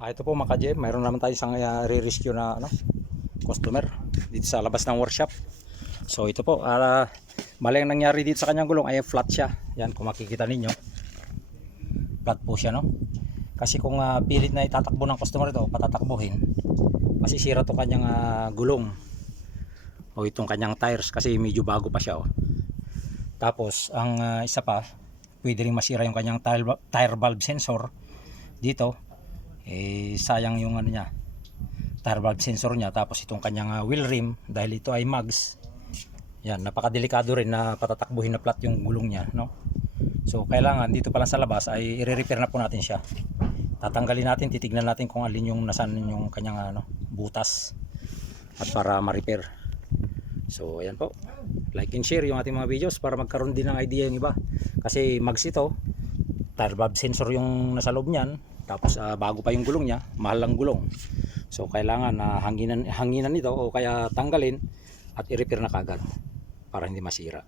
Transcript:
Ito po mga ka-GM, mayroon naman tayo isang re-rescue na customer dito sa labas ng workshop. So ito po, mali ang nangyari dito sa kanyang gulong ay flat siya. Yan, kung makikita ninyo, flat po siya, no? Kasi kung pilit na itatakbo ng customer ito, patatakbuhin, masisira to kanyang gulong o itong kanyang tires kasi medyo bago pa siya, oh. Tapos ang isa pa, pwede rin masira yung kanyang tire valve sensor dito. Sayang yung niya, tire valve sensor niya. Tapos itong kanyang wheel rim, dahil ito ay mags, yan, napakadelikado rin na patatakbuhin na flat yung gulong niya, no? So kailangan dito pa lang sa labas ay i-repair na po natin siya. Tatanggalin natin, titignan natin kung alin yung nasan yung kanyang butas at para ma-repair. So ayan po, like and share yung ating mga videos para magkaroon din ng idea yung iba. Kasi mags ito, tire valve sensor yung nasa loob niyan. Tapos bago pa yung gulong niya, mahal ang gulong. So kailangan hanginan nito o kaya tanggalin at i-repair na kagad para hindi masira.